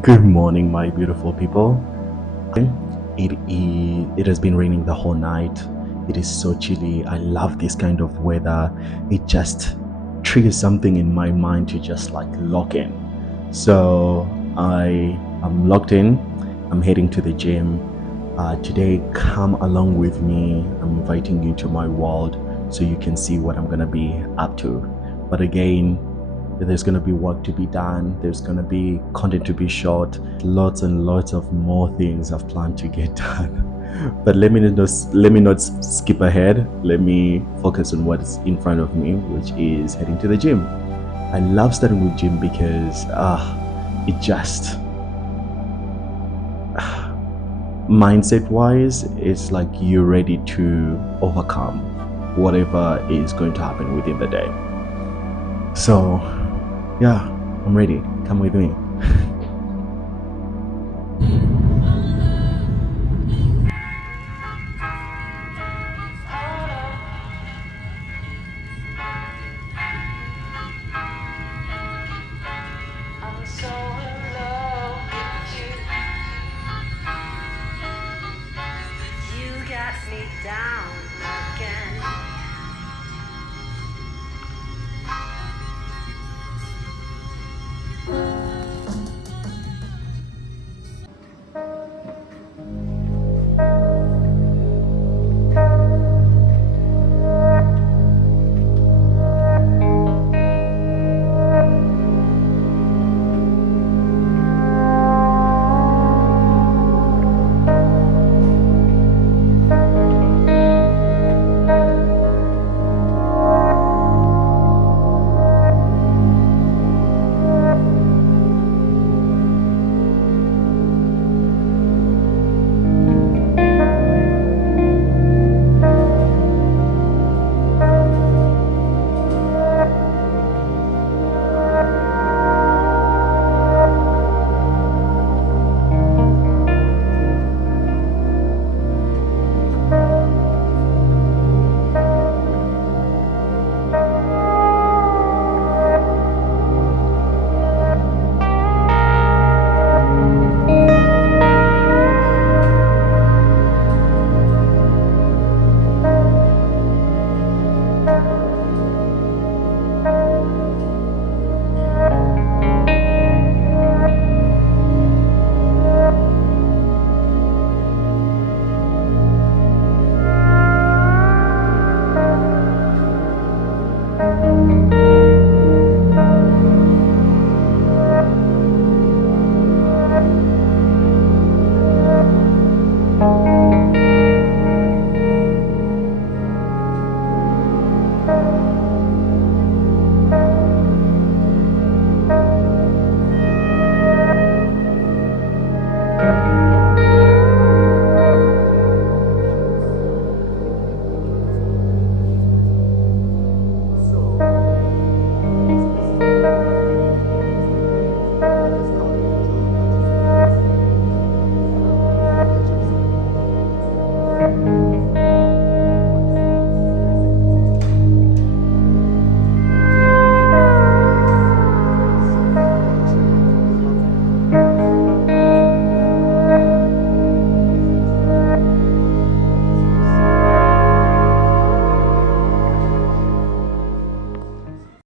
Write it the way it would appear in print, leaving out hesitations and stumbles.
Good morning, my beautiful people. It has been raining the whole night. It is so chilly. I love this kind of weather. It just triggers something in my mind to just like lock in. So I am locked in. I'm heading to the gym. Today, come along with me. I'm inviting you to my world so you can see what I'm gonna be up to. But again, there's going to be work to be done, there's going to be content to be shot, lots and lots of more things I've planned to get done. But let me not skip ahead. Let me focus on what's in front of me, which is heading to the gym. I love starting with gym because it just mindset wise, it's like you're ready to overcome whatever is going to happen within the day. So yeah, I'm ready. Come with me. I'm so in love with you. You got me down.